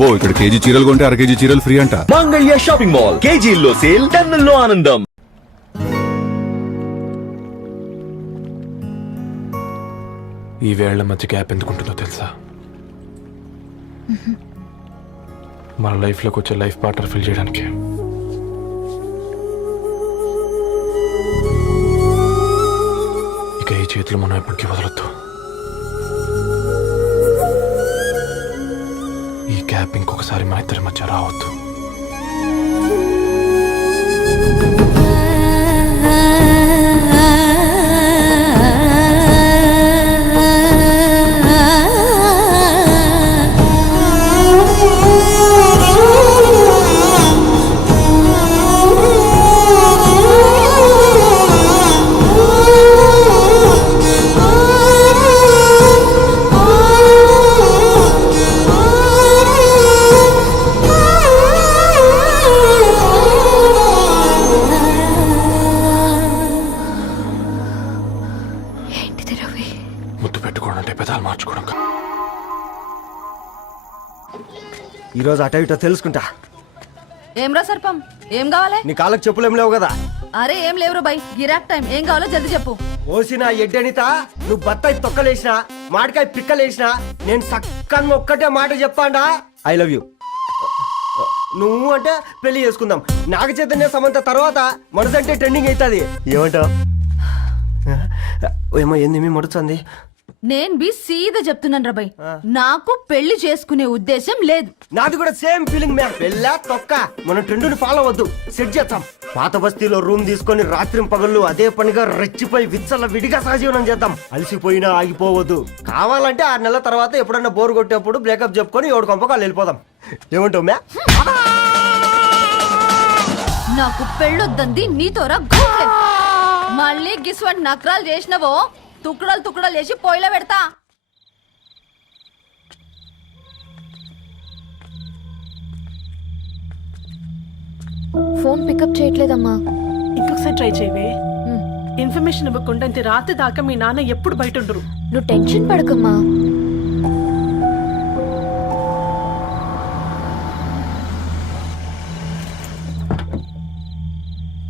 అబ్బో ఇక్కడ కేజీ చీరలు కొంటే అర కేజీ చీరలు ఫ్రీ అంట. మంగళ్య షాపింగ్ మాల్, కేజీల్లో సేల్, టన్నుల్లో ఆనందం. ఈ వేళ్ల మధ్య గ్యాప్ ఎందుకుంటుందో తెలుసా? మన లైఫ్లోకి వచ్చే లైఫ్ పార్ట్నర్ ఫిల్ చేయడానికి. ఇక ఈ చేతులు మనం ఎప్పటికీ వదలొద్దు. ఈ గ్యాప్ ఇంకొకసారి మన ఇద్దరి మధ్య రావద్దు. ముద్దు పెట్టుకోవడం అంటే పెదాలు మార్చుకోవడం. ఈరోజు అట ఇటో తెలుసుకుంటా. ఏమ్రా సర్పం, ఏం కావాలి? నీ కాళ్ళకి చెప్పులేం లేవు కదా? అరే ఏం లేవురా బై, గిరాక్ టైం. ఏం కావాలో జల్దీ చెప్పు. ఓసిన ఎడ్డనిత, నువ్వు బత్తాయి తొక్కలేసినా మాడికాయ పిక్కలేసినా నేను సక్కన్ ఒక్కటే మాట చెప్పాండా, ఐ లవ్ యూ. నువ్వు అంటే పెళ్లి చేసుకుందాం. నాగ చైతన్య సమంత తర్వాత మనసంటే ట్రెండింగ్ అవుతుంది. ఏమంటావు? ఏమో ఏంది మీ మడుతుంది? నేను బి సీదా చెప్తున్నాను రా బై, నాకు పెళ్లి చేసుకునే ఉద్దేశం లేదు. నాది కూడా సేమ్ ఫీలింగ్ మ్యామ్. పెళ్ళా తొక్క, మనం ట్రెండ్ని ఫాలో అవద్దు, సెట్ చేద్దాం. పాత బస్తీలో రూమ్ తీసుకొని రాత్రి పగళ్ళు అదే పనిగా రెచ్చిపోయి విచ్చల విడిగా సహజీవనం చేద్దాం. అలసిపోయినా ఆగిపోవద్దు. కావాలంటే 6 నెలల తర్వాత ఎప్పుడన్నా బోర్ కొట్టేప్పుడు బ్రేకప్ చెప్పుకొని ఎవడు కొంపకాలు వెళ్ళిపోదాం. ఏమంటావు మ్యా? నాకు పెళ్ళొద్దంది నీతోరా గోకే. మళ్ళీ గిస్వంటి నకరాలు చేసినవో తుక్కడలు తుక్కడలు చేసి పొయ్యిలో పెడతా. ఫోన్ పికప్ చేయట్లేదమ్మా. ఇంకొకసారి ట్రై చేయవే. ఇన్ఫర్మేషన్ ఇవ్వకుండా ఇంత రాత్రి దాకా మీ నాన్న ఎప్పుడు బయట ఉండరు. నువ్వు టెన్షన్ పడకమ్మా.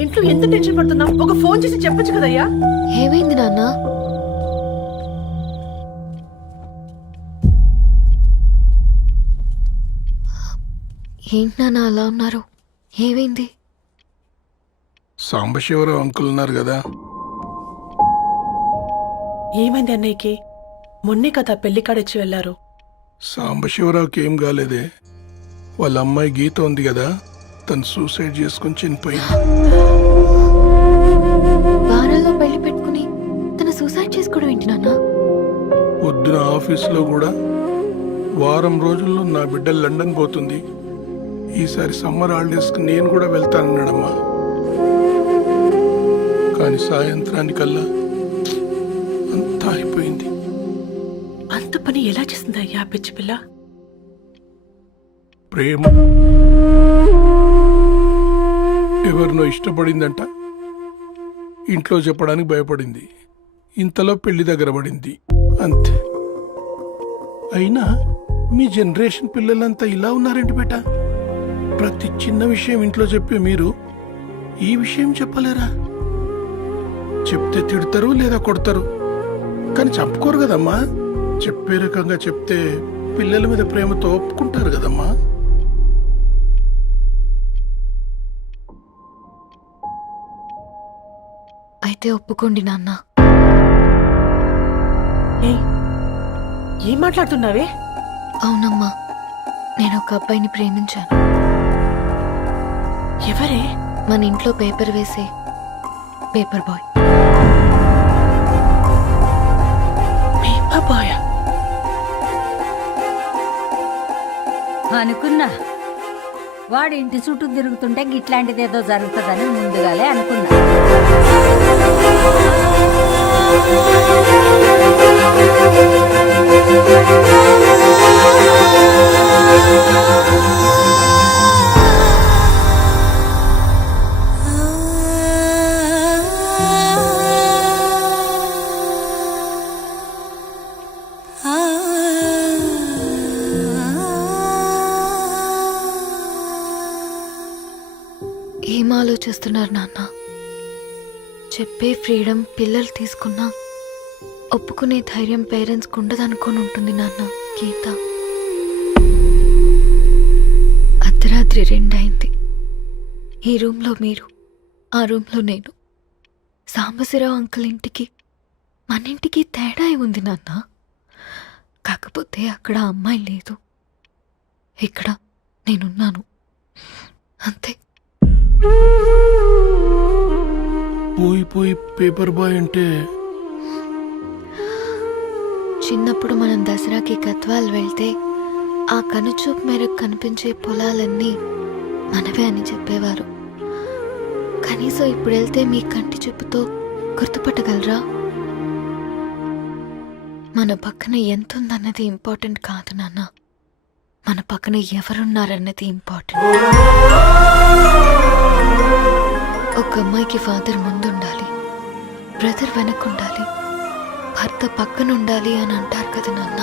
ఇంట్లో ఎంత టెన్షన్ పడుతున్నావు? ఒక ఫోన్ చేసి చెప్పొచ్చు కదయ్యా. ఏమైంది నాన్న? ఏంటి నాన్న అలా ఉన్నారు? ఏమైంది? సాంబశివరావు అంకుల్ ఉన్నారు కదా. ఏమైంది అన్నయ్యకి? మొన్నే కదా పెళ్లి కాడొచ్చి వెళ్ళారు. సాంబశివరావుకి ఏం కాలేదే. వాళ్ళ అమ్మాయి గీత ఉంది కదా, తను సూసైడ్ చేసుకుని చనిపోయింది. వారాల్లో పెళ్లి పెట్టుకుని తను సూసైడ్ చేసుకోవడం ఏంటి నాన్న? పొద్దున ఆఫీసులో కూడా వారం రోజుల్లో నా బిడ్డ లండన్ పోతుంది, ఈసారి సమ్మర్ హాలిడేస్కి నేను కూడా వెళ్తానన్నాడమ్మా. కానీ సాయంత్రానికల్లా అంతా అయిపోయింది. అంత పని ఎలా చేస్తుంది అయ్యా పిచ్చి పిల్ల? ప్రేమ ఎవరినో ఇష్టపడిందంట, ఇంట్లో చెప్పడానికి భయపడింది. ఇంతలో పెళ్లి దగ్గర పడింది, అంతే. అయినా మీ జనరేషన్ పిల్లలంతా ఇలా ఉన్నారేంటి బేట? ప్రతి చిన్న విషయం ఇంట్లో చెప్పే మీరు ఈ విషయం చెప్పలేరా? చెప్తే తిడతారు లేదా కొడతారు, కానీ చెప్పుకోరు కదమ్మా. చెప్పే రకంగా చెప్తే పిల్లల మీద ప్రేమతో ఒప్పుకుంటారు కదమ్మా. అయితే ఒప్పుకోండి నాన్న. ఏం మాట్లాడుతున్నావే? అవునమ్మా, నేను ఒక అబ్బాయిని ప్రేమించాను. ఎవరే? మన ఇంట్లో పేపర్ వేసే పేపర్ బాయ్. పేపర్ బాయ్ అనుకున్నా. వాడి ఇంటి చుట్టూ తిరుగుతుంటే గిట్లాంటిది ఏదో జరుగుతుందని ముందుగాలే అనుకున్నా. ఏం ఆలోచిస్తున్నారు నాన్న? చెప్పే ఫ్రీడమ్ పిల్లలు తీసుకున్నా ఒప్పుకునే ధైర్యం పేరెంట్స్కి ఉండదనుకొని ఉంటుంది నాన్న. గీత అర్ధరాత్రి 2 అయింది. ఈ రూమ్లో మీరు, ఆ రూమ్లో నేను. సాంబశివరావు అంకుల్ ఇంటికి మన ఇంటికి తేడా ఉంది నాన్న. కాకపోతే అక్కడ అమ్మాయి లేదు, ఇక్కడ నేనున్నాను, అంతే. పోయి పేపర్ బాయ్ అంటే చిన్నప్పుడు మనం దసరాకి గద్వాల్ వెళ్తే ఆ కనుచూపు మేరకు కనిపించే పొలాలన్నీ మనవే అని చెప్పేవారు. కనీసం ఇప్పుడు వెళ్తే మీ కంటి చూపుతో గుర్తుపట్టగలరా? మన పక్కన ఎంతుందన్నది ఇంపార్టెంట్ కాదు నాన్న, మన పక్కన ఎవరున్నారన్నది ఇంపార్టెంట్. ఒక అమ్మాయికి ఫాదర్ ముందుండాలి, బ్రదర్ వెనకుండాలి, భర్త పక్కన ఉండాలి అని అంటారు కదా నాన్న.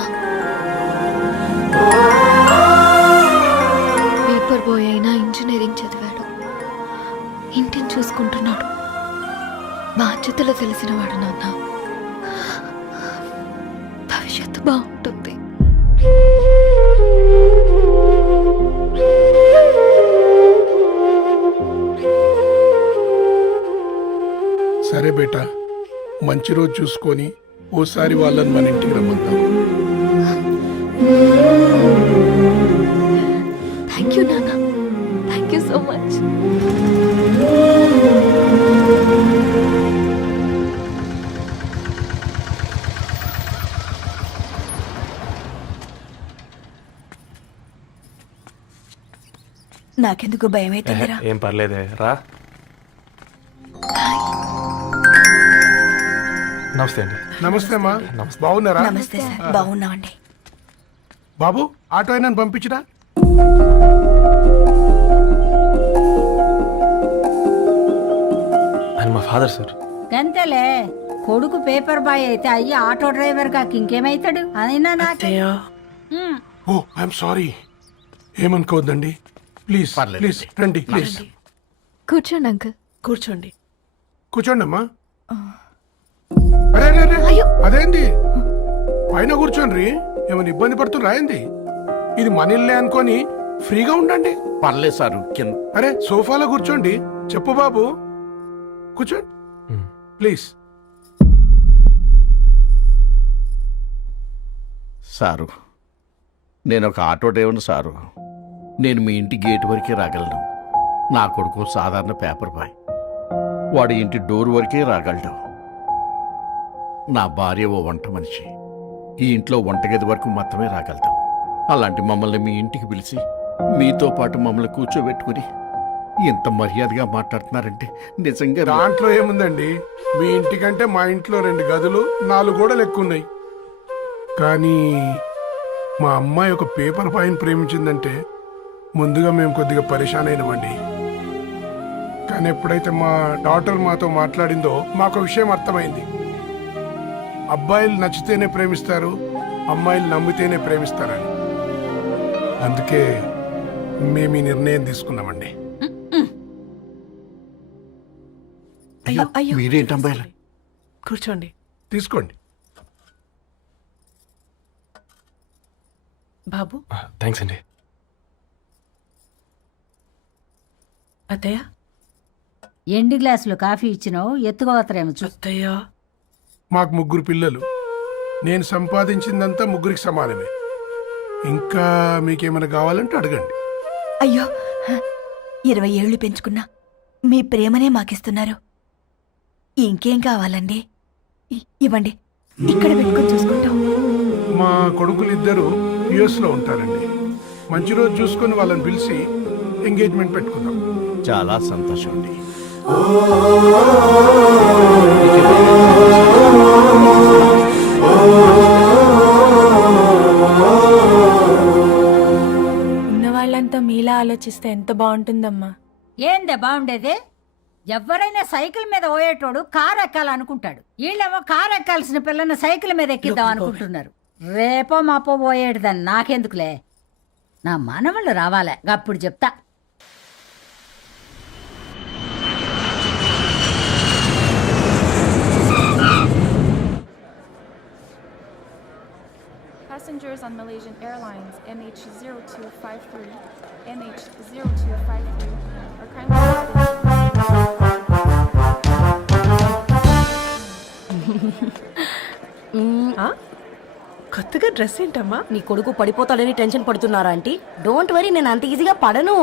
పేపర్ బాయ్ అయినా ఇంజనీరింగ్ చదివాడు, ఇంటిని చూసుకుంటున్నాడు, బాధ్యతలు తెలిసినవాడు నాన్న. భవిష్యత్తు బాగుంటుంది. సరే బేటా, మంచి రోజు చూసుకొని ఓసారి వాళ్ళని మన ఇంటికి రమ్మందాం. థ్యాంక్ యూ నాన్న, థ్యాంక్ యూ సో మచ్. నాకెందుకు భయం అవుతుందిరా. ఏం పర్లేదే రా. నమస్తే అండి. నమస్తే అమ్మా, బాగున్నారా? నమస్తే సార్, బాగున్నామండి. బాబు, ఆటో అయినా పంపించరా? ఆయన మా ఫాదర్ సార్. గంతేలే, కొడుకు పేపర్ బాయ్ అయితే అయ్యి ఆటో డ్రైవర్ కాక ఇంకేమైతాడు? అయినా నాకే ఓ ఐఎమ్ సారీ, ఏమనుకోవద్దండి. ప్లీజ్ ప్లీజ్ రండి, ప్లీజ్ కూర్చోండి అంకుల్. కూర్చోండి. కూర్చోండి అమ్మా. అరే అరే అరే, అదేంది పైన కూర్చోండి, ఏమైనా ఇబ్బంది పడుతున్నా ఏంది? ఇది మన ఇల్లే అనుకొని ఫ్రీగా ఉండండి. పర్లేదు సారు, అరే సోఫాలో కూర్చోండి. చెప్పు బాబు, కూర్చోండి ప్లీజ్. సారు, నేను ఒక ఆటో డ్రైవర్ని సారు. నేను మీ ఇంటి గేట్ వరకే రాగలను. నా కొడుకు సాధారణ పేపర్ బాయ్, వాడి ఇంటి డోర్ వరకే రాగలడు. నా భార్య ఓ వంట మనిషి, ఈ ఇంట్లో వంటగది వరకు మాత్రమే రాగలుగుతాం. అలాంటి మమ్మల్ని మీ ఇంటికి పిలిచి మీతో పాటు మమ్మల్ని కూర్చోబెట్టుకుని ఎంత మర్యాదగా మాట్లాడుతున్నారంటే నిజంగా. దాంట్లో ఏముందండి, మీ ఇంటికంటే మా ఇంట్లో 2 గదులు 4 గోడలు ఎక్కువ ఉన్నాయి. కానీ మా అమ్మాయి ఒక పేపర్ బాయ్ని ప్రేమించిందంటే ముందుగా మేము కొద్దిగా పరేషాన్ అయినామండి. కానీ ఎప్పుడైతే మా డాటర్ మాతో మాట్లాడిందో మాకు విషయం అర్థమైంది. అబ్బాయిలు నచ్చితేనే ప్రేమిస్తారు, అమ్మాయిలు నమ్మితేనే ప్రేమిస్తారని. అందుకే మేము ఈ నిర్ణయం తీసుకున్నామండి. అయ్యో అయ్యో, మీరేంటి అమ్మాయిలు? కూర్చోండి. తీసుకోండి. బాబు. థ్యాంక్స్ అండి. అత్తయ్య. ఎండి గ్లాసులో కాఫీ ఇచ్చినావు, ఎత్తుకోవతరేమో చూ. అత్తయ్య. మాకు 3 పిల్లలు, నేను సంపాదించిందంతా 3కి సమానమే. ఇంకా మీకేమైనా కావాలంటే అడగండి. అయ్యో, 20 ఏళ్ళు పెంచుకున్నా మీ ప్రేమనే మాకిస్తున్నారు. ఇంకేం కావాలండి? ఇవ్వండి, ఇక్కడ పెట్టుకొని చూసుకుంటాం. మా కొడుకులిద్దరూ యుఎస్లో ఉంటారండి. మంచి రోజు చూసుకొని వాళ్ళని పిలిచి ఎంగేజ్మెంట్ పెట్టుకుందాం. చాలా సంతోషం అండి. ఉన్న వాళ్ళంతా మీలా ఆలోచిస్తే ఎంత బాగుంటుందమ్మా. ఏందే బాగుండేది? ఎవరైనా సైకిల్ మీద పోయేటోడు కారు ఎక్కాలనుకుంటాడు, వీళ్ళేమో కారు ఎక్కాల్సిన పిల్లని సైకిల్ మీద ఎక్కిద్దాం అనుకుంటున్నారు. రేపో మాపో పోయేటిదని నాకెందుకులే, నా మనవళ్ళు రావాలే, అప్పుడు చెప్తా. passengers on Malaysian Airlines MH0253, MH0253 are kindly కొత్తగా డ్రెస్ ఏంటమ్మా? నీ కొడుకు పడిపోతాడని టెన్షన్ పడుతున్నారా ఆంటీ? డోంట్ వరీ, నేను అంత ఈజీగా పడను.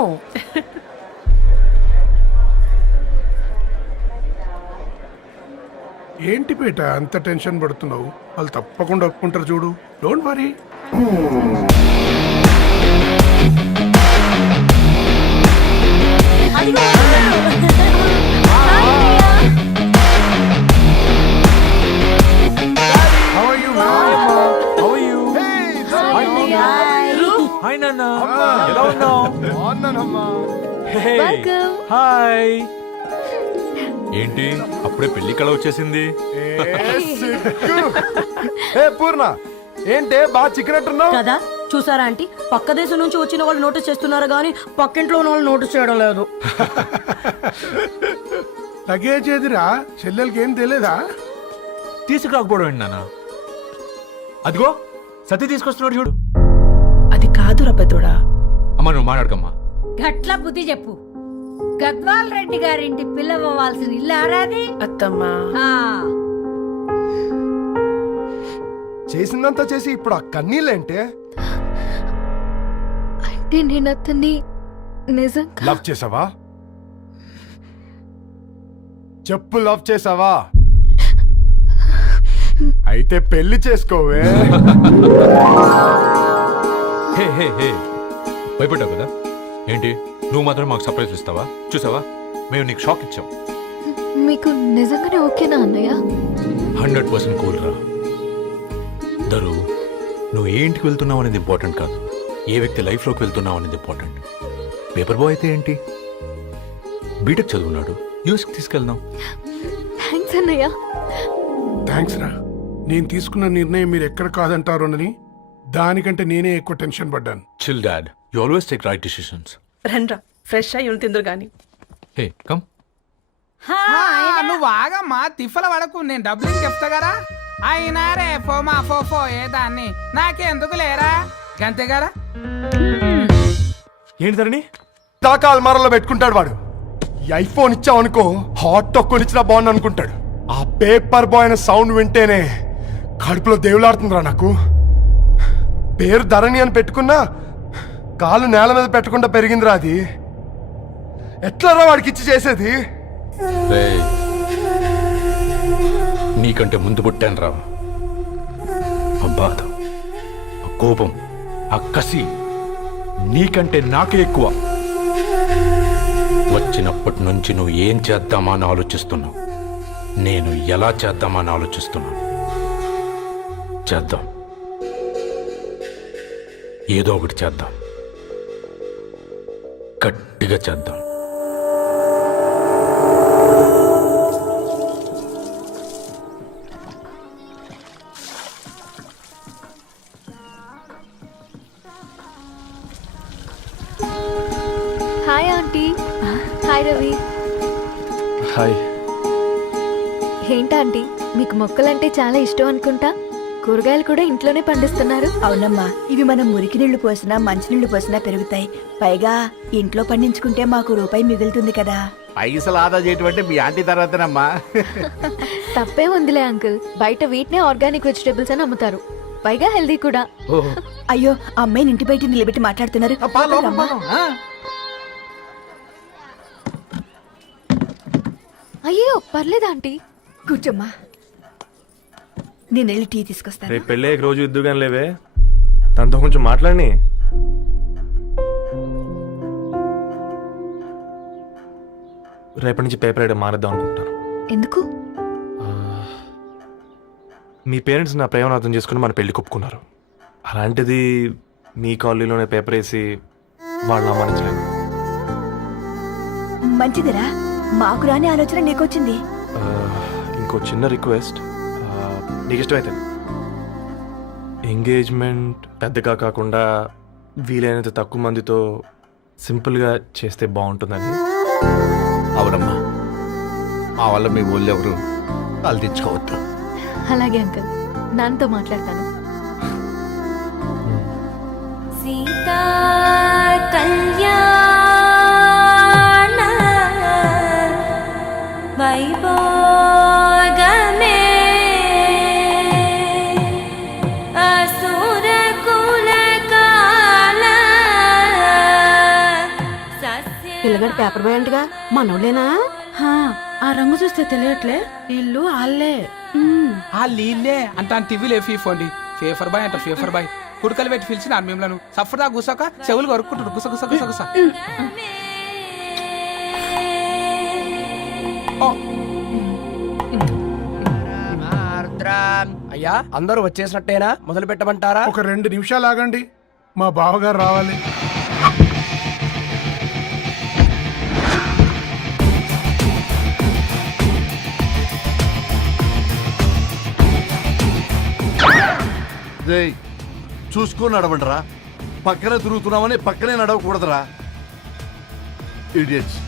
ఏంటి పేట అంత టెన్షన్ పడుతున్నావు? వాళ్ళు తప్పకుండా ఒప్పుకుంటారు చూడు. Don't worry. హాయ్ నాన్న, ఎలా ఉన్నావు? హాయ్. ఏంటి అప్పుడే పెళ్లి కళ వచ్చేసింది? పూర్ణ ఏంటే బాగా చిక్కినట్టున్నావు కదా, చూసారా ఆంటీ? పక్క దేశం నుంచి వచ్చిన వాళ్ళు నోటీస్ చేస్తున్నారు కానీ పక్కింట్లో ఉన్న వాళ్ళు నోటీస్ చేయడం లేదు. లగేజ్ ఏదిరా? చెల్లెలకి ఏం తెలియదా? తీసుకురాకపోవడం ఏంటి నాన్న? అదిగో సతీ తీసుకొస్తున్నాడు చూడు. అది కాదురా పెద్దోడా. అమ్మ నువ్వు మాట్లాడకమ్మా. గట్ల బుద్ధి చెప్పు. గద్వాల్ రెడ్డి గారింటి పిల్లవ్వాల్సిన ఇల్లు ఆరాది. అత్తమ్మా, చేసిందంతా చేసి ఇప్పుడు ఆ కన్నీళ్ళేంటే? అంటే నేను అతన్ని నిజంగా లవ్ చేసావా? చెప్పు, లవ్ చేసావా? అయితే పెళ్లి చేసుకోవే. హే హే హే, భయపడ్డావు కదా? ఏంటి నువ్వు మాత్రం మాకు సర్ప్రైజ్ ఇస్తావా? చూసావా, మేము నీకు షాక్ ఇచ్చాం. మీకు నిజంగానే ఓకేనా అన్నయ్య? 100% కూల్ రా దరు. నువ్వు ఏ ఇంటికి వెళ్తున్నావు అనేది ఇంపార్టెంట్ కాదు, ఏ వ్యక్తి లైఫ్లోకి వెళ్తున్నావు అనేది ఇంపార్టెంట్. పేపర్ బాయ్ అయితే ఏంటి, బీటెక్ చదువున్నాడు, యూఎస్కి తీసుకెళ్దాం. థ్యాంక్స్ అన్నయ్య. థ్యాంక్స్ రా. నేను తీసుకున్న నిర్ణయం మీరు ఎక్కడ కాదంటారోనని దానికంటే నేనే ఎక్కువ టెన్షన్ పడ్డాను. Chill dad, you always take right decisions. రండ్రా, ఫ్రెష్ అయ్యి ఉండి తిందురు గాని. Hey come. నువ్వు ఆగమ్మా, తిఫల పడకు, నేను డబ్బులు చెప్తా కదా. అయినా రే ఫో ఏ దాన్ని నాకెందుకు లేరా గంతే కదా. ఏంటి ధరణి? దాకా అల్మారాలో పెట్టుకుంటాడు వాడు. ఈ ఐఫోన్ ఇచ్చావనుకో హాట్ టాక్ కొనిచ్చినా బాగుంది అనుకుంటాడు. ఆ పేపర్ బాయ్ అనే సౌండ్ వింటేనే కడుపులో దేవులాడుతుందిరా నాకు. పేరు ధరణి అని పెట్టుకున్నా కాలు నేల మీద పెట్టకుండా పెరిగిందిరా అది. ఎట్లారా వాడికి ఇచ్చి చేసేది? నీకంటే ముందు పుట్టాను రా. ఆ బాధ, ఆ కోపం, ఆ కసి నీకంటే నాకే ఎక్కువ. వచ్చినప్పటి నుంచి నువ్వు ఏం చేద్దామా అని ఆలోచిస్తున్నావు, నేను ఎలా చేద్దామా అని ఆలోచిస్తున్నాను. చేద్దాం, ఏదో ఒకటి చేద్దాం, గట్టిగా చేద్దాం. Hi aunty. Hi Ravi. Hi. ఏంటంటీ మీకు మొక్కలంటే చాలా ఇష్టం అనుకుంటా. కూరగాయలు కూడా ఇంట్లోనే పండిస్తున్నారు. అవునమ్మా, ఇవి మనం మురికి నీళ్లు పోసినా మంచినీళ్లు పోసినా పెరుగుతాయి. పైగా ఇంట్లో పండించుకుంటే మాకు రూపాయి మిగులుతుంది కదా. పైసలు ఆదా చేయటం అంటే మీ ఆంటీ తర్వాతనమ్మా. తప్పే ఉందిలే అంకుల్, బయట వీటినే ఆర్గానిక్ వెజిటేబుల్స్ అని అమ్ముతారు, పైగా హెల్దీ కూడా. అయ్యో, అమ్మాయిని ఇంటి బయట నిలబెట్టి మాట్లాడుతున్నారు. అయ్యో పర్లేదు ఆంటీ, కూర్చోమ్మా, నేను వెళ్ళి టీ తీసుకొస్తాను. రేపు పెళ్ళే రోజు ఇద్దుగాని లేవే, తనతో కొంచెం మాట్లాడి. రేపటి నుంచి పేపర్ రైడ్ మానేద్దాం అనుకుంటాను. ఎందుకు? మీ పేరెంట్స్ నా ప్రేమను అర్థం చేసుకుని మన పెళ్లి కొప్పుకున్నారు. అలాంటిది మీ కాలనీలోనే పేపర్ వేసి వాళ్ళని అవమానించలేను. మంచిదిరా, మాకు రాని ఆలోచన నీకొచ్చింది. ఇంకో చిన్న రిక్వెస్ట్, నీకు ఇష్టమైతే ఎంగేజ్మెంట్ పెద్దగా కాకుండా వీలైనంత తక్కువ మందితో సింపుల్గా చేస్తే బాగుంటుందని. అవునమ్మా, మా వల్ల మీ ఊళ్ళో ఎవరు వాళ్ళు తెచ్చుకోవద్దు. అలాగే అంకుల్, నాన్నతో మాట్లాడతాను. పిల్లగాడు పేపర్ బాయ్ అంటగా మనోళ్ళేనా ఆ రంగు చూస్తే తెలియట్లే ఇల్లు ఆళ్ళే ఆ లీల్లే అంత టీవీలే ఫీఫోండి ఫేఫర్ బాయ్ అంట ఫేఫర్ బాయ్ కుడుకలు పెట్టి పిలిచిన మిమ్మల్ని సఫర్దా గుసక చెవులు కొరుక్కుంటారు గుస గుస గుస గుస అయ్యా అందరూ వచ్చేసినట్టేనా మొదలు పెట్టమంటారా? ఒక 2 నిమిషాలు ఆగండి, మా బావగారు రావాలి. చూసుకొని నడవండిరా. పక్కనే తిరుగుతున్నామని పక్కనే నడవకూడదురా. ఇడియట్స్.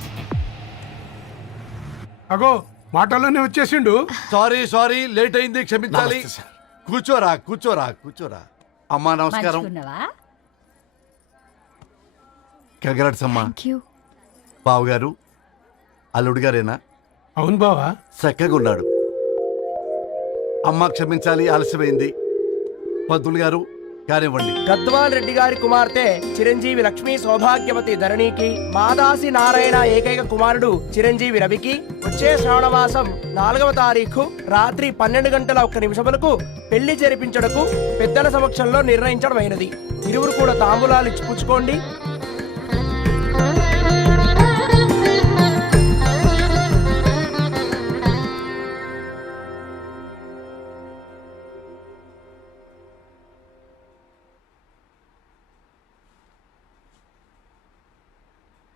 అగో మాటల్లోనే వచ్చేసిండు. సారీ లేట్ అయింది, క్షమించాలి. కూర్చోరా కూర్చోరా కూర్చోరా. అమ్మా నమస్కారం. మంచుకున్నావా? కంగ్రాట్స్ అమ్మా. Thank you. బావగారు అల్లుడు గారేనా? అవును బావా. చక్కగా ఉన్నాడు. అమ్మ క్షమించాలి, ఆలస్యమైంది. పంతులు గారు కానివ్వండి. గద్వాల్ రెడ్డి గారి కుమార్తె చిరంజీవి లక్ష్మీ సౌభాగ్యవతి ధరణికి, మాదాసి నారాయణ ఏకైక కుమారుడు చిరంజీవి రవికి వచ్చే శ్రావణమాసం 4వ తారీఖు రాత్రి 12:01 పెళ్లి జరిపించడకు పెద్దల సమక్షంలో నిర్ణయించడమైనది. ఇరువురు కూడా తాంబూలాలు ఇచ్చి పుచ్చుకోండి.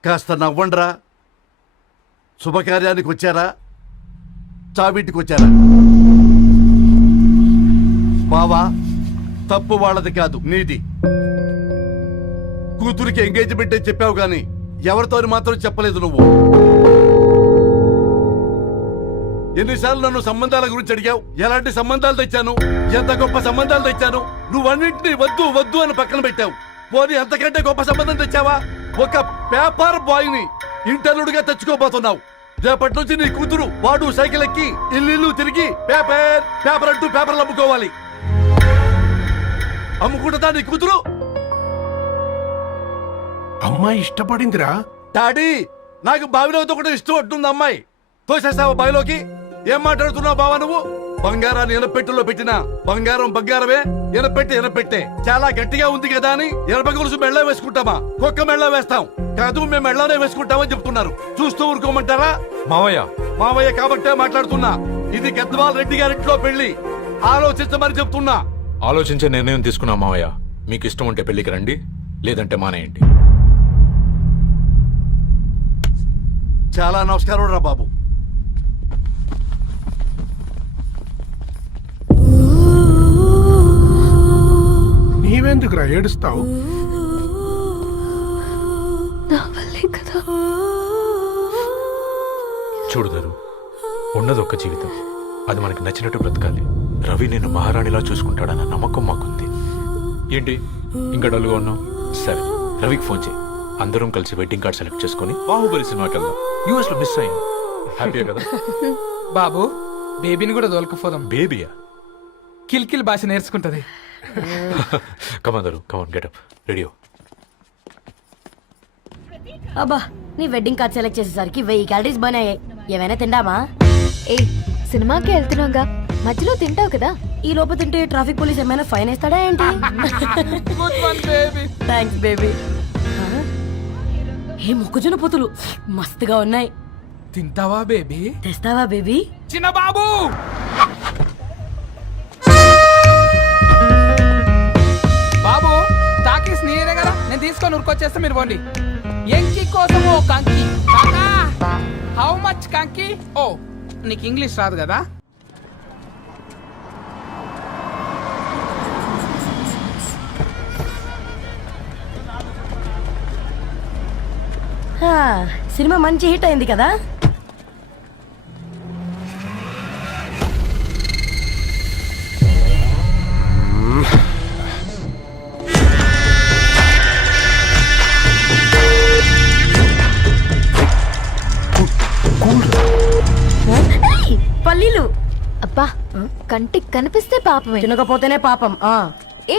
కాస్త నవ్వండ్రా. శుభకార్యానికి వచ్చారా, చావింటికి వచ్చారా? బావా, తప్పు వాళ్ళది కాదు, నీది. కూతురికి ఎంగేజ్మెంట్ అని చెప్పావు గాని ఎవరితో మాత్రం చెప్పలేదు నువ్వు. ఎన్నిసార్లు నన్ను సంబంధాల గురించి అడిగావు? ఎలాంటి సంబంధాలు తెచ్చాను, ఎంత గొప్ప సంబంధాలు తెచ్చాను. నువ్వన్నింటినీ వద్దు వద్దు అని పక్కన పెట్టావు. పోనీ అంతకంటే గొప్ప సంబంధం తెచ్చావా? ఒక పేపర్ బాయ్ ని ఇంటర్లుడిగా తెచ్చుకోబోతున్నావు. రేపటి నుంచి నీ కూతురు వాడు సైకిల్ ఎక్కి ఇల్లు తిరిగి పేపర్ అంటూ పేపర్లు అమ్ముకోవాలి. అమ్ముకుంటుందా నీ కూతురు? అమ్మాయి ఇష్టపడిందిరా. డాడీ, నాకు బావిలోతో కూడా ఇష్టం అంటుంది అమ్మాయి. తోసేస్తావా బావిలోకి? ఏం మాట్లాడుతున్నావు బావా నువ్వు? బంగారాన్ని ఎనపెట్టులో పెట్టినా బంగారం బంగారమే, ఎనపెట్టే చాలా గట్టిగా ఉంది కదా అని ఎనప గొలుసు మెళ్ళ వేసుకుంటామా? కుక్క మెళ్ళ వేస్తాం కాదు, మేము మెళ్ళనే వేసుకుంటామని చెప్తున్నారు. చూస్తూ ఊరుకోమంటారా? మావయ్య కాబట్టే మాట్లాడుతున్నా. ఇది గద్వాల్ రెడ్డి గారింట్లో పెళ్లి, ఆలోచించమని చెప్తున్నా. ఆలోచించే నిర్ణయం తీసుకున్నా మావయ్య. మీకు ఇష్టం ఉంటే పెళ్లికి రండి, లేదంటే మానేయండి. చాలా నమస్కారం రా బాబు. నీవెందుకురా ఏడుస్తావు? నా వల్లే కదా. చూడుదరు, ఉన్నది ఒక్క జీవితం, అది మనకి నచ్చినట్టు బ్రతకాలి. రవి నేను మహారాణిలా చూసుకుంటాడన్న నమ్మకం మాకుంది. ఏంటి ఇంకా డల్గా ఉన్నావు? సరే, రవికి ఫోన్ చేయి. అందరం కలిసి వెడ్డింగ్ కార్డ్ సెలెక్ట్ చేసుకుని బాహుబలి సినిమాకి వెళ్దాం. యూఎస్ లో మిస్ అయింది. హ్యాపీయే కదా? బాబు, బేబీని కూడా దొరకపోదాం. బేబీయా? కిల్కిల్ భాష నేర్చుకుంటది. కమాందరు, కమాన్ గెట్ అప్, రెడీ. అబ్బా, నీ వెడ్డింగ్ కార్డ్ సెలెక్ట్ చేసేసరికి 1000 క్యాలరీస్ బర్న్ అయ్యాయి. ఏమైనా తిండామా? ఏ సినిమాకి వెళ్తున్నాగా, మధ్యలో తింటావు కదా. ఈ లోపు తింటే ట్రాఫిక్ పోలీస్ ఏమైనా ఫైన్ వేస్తాడా ఏంటి? Thanks baby. ఏ మొక్కజొన్న పొతులు మస్తుగా ఉన్నాయి. తింటావా బేబీ? తెస్తావా బేబీ? చిన్న బాబు, బాబు టాకీస్ నీదే కదా, నేను తీసుకొని ఉరికొచ్చేస్తా, మీరు పోండి. ఎంకి కోసం ఓ కంకి. హౌ మచ్ కంకి? ఓ, నీకు ఇంగ్లీష్ రాదు కదా? సినిమా మంచి హిట్ అయింది కదా. పల్లీలు. అబ్బా, కంటికి కనిపిస్తే పాపమే, తినకపోతేనే పాపం. ఏ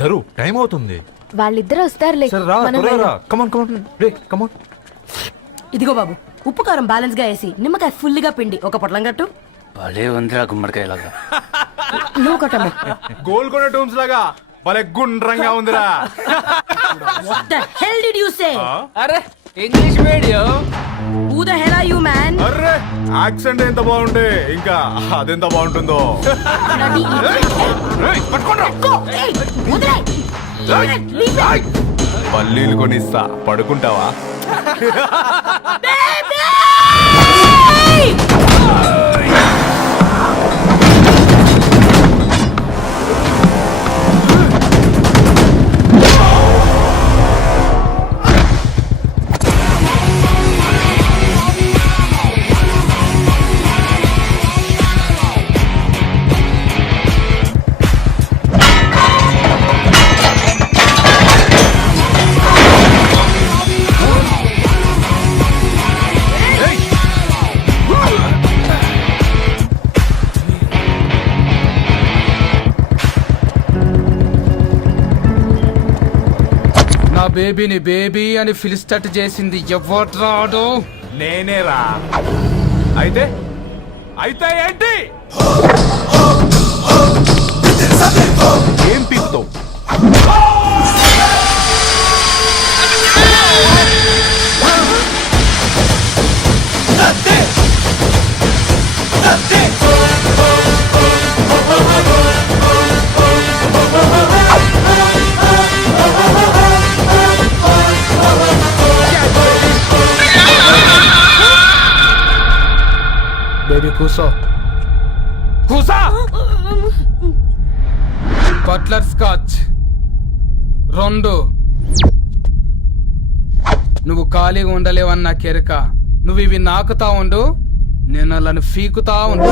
దరు, టైం అవుతుంది. వాళ్ళిద్దరూ వస్తారులే మనం వెళ్దాం. కమాన్ కమాన్ రే కమాన్. ఇదిగో బాబు, ఉప్పు కారం బ్యాలెన్స్ గా వేసి నిమ్మకాయ ఫుల్ గా పిండి ఒక పొట్లం కట్టు. భలే ఉందిరా గుమ్మడికాయలాగా. నువ్వు కట్టమ్మా. గోల్కొండ టూమ్స్ లాగా భలే గుండ్రంగా ఉందిరా. What the hell did you say? అరే English medium. Who the hell are you, man? Array accent ఎంత బాగుంటే ఇంకా అదెంత బాగుంటుందో. Bloody idiot. Hey, వదిలేయ్. Leave it. పల్లీలు కొనిస్తా, పడుకుంటావా? నా బేబీని బేబీ అని ఫిలిస్టట్ చేసింది ఎవరు రాడు? నేనేరా. అయితే అయితే ఏంటి? ఏం పీకుతావు? బేబీ కూసో. కూసా. Butler scotch 2. నువ్వు ఖాళీగా ఉండలేవన్న కెరక. నువ్వు ఇవి నాకుతా ఉండు, నేను అలాను ఫీకుతా ఉండు.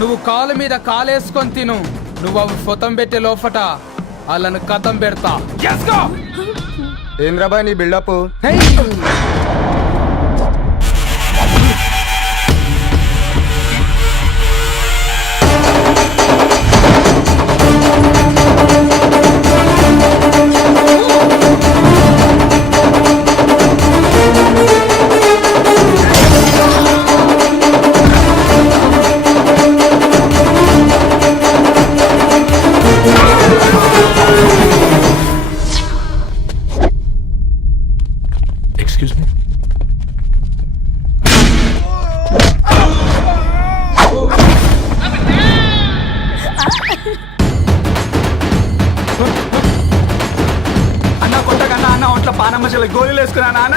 నువ్వు కాలు మీద కాలేసుకొని తిను. నువ్వు అవి ఫొతం పెట్టే లోపట అలాను కథం పెడతా. ఏం రాబాయ్ నీ బిల్డప్? Excuse me. అన్న కొట్టకన్నా అన్న ఒంట్లో పానమ్మశల గోళీలు వేసుకున్నా అన్న.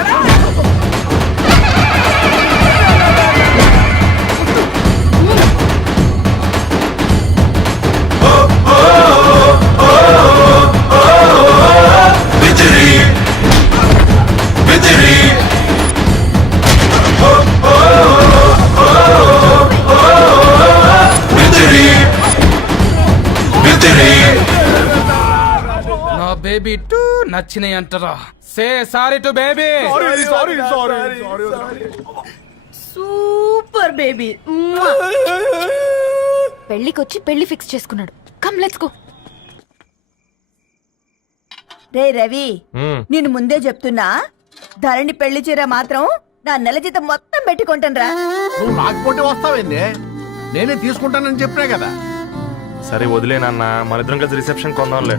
నా బేబీ టూ నచ్చినాయి అంటారా? Say sorry to baby. Super baby. పెళ్ళికొచ్చి పెళ్లి ఫిక్స్ చేసుకున్నాడు. Come let's go. రే రవి, నేను ముందే చెప్తున్నా, ధరణి పెళ్లి చీర మాత్రం నా నెల జీతం మొత్తం పెట్టుకుంటాను రా. నువ్వు రాకపోతే వస్తావేంది? నేనే తీసుకుంటానని చెప్పినా కదా. సరే వదిలేనన్నా, మన ఇద్దరం కలిసి రిసెప్షన్ కొందాంలే.